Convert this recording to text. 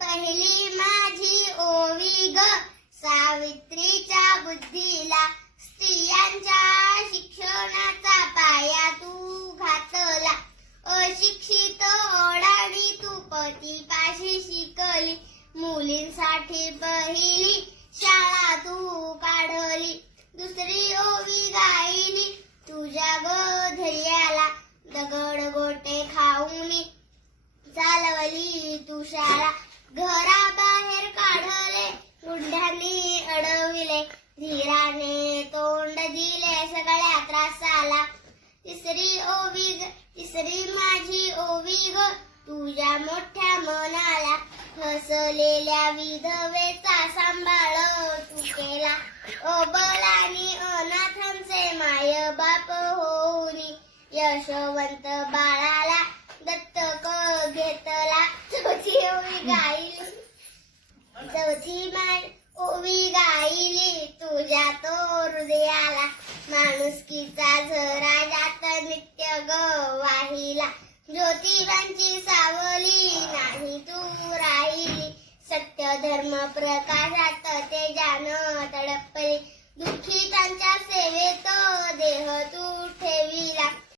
पहिली माझी ओवी ग सावित्रीच्या बुद्धीला, स्त्रियांच्या शिक्षणाचा पाया तू घातला. अशिक्षित ओढावी तू पतीपाशी शिकली, मुलींसाठी पहिली शाळा तू काढली. दुसरी ओवी गायली तुझ्या ग धैर्याला, दगड गोटे खाऊनी चालवली तू शाळा. घराबाहेर काढले गुंडांनी अडविले, धीराने तोंड दिले सगळ्या त्रासाला. तिसरी माझी ओवी ग तुझ्या मोठ्या मनाला, हसलेल्या विधवेचा सांभाळ तू केला. अबलानी अनाथांचे माय बाप होऊनी, यशवंत बाळाला दत्तक घेतला. चौथी ओवी गायली तुझ्या तो हृदयाला, माणुसकीचा झरा जात नित्य ग वाहिला. ज्योतिबांची सावली नाही तू राहिली, सत्य धर्म प्रकाशात तेजानं तडपली. दुःखितांच्या सेवेत देह तू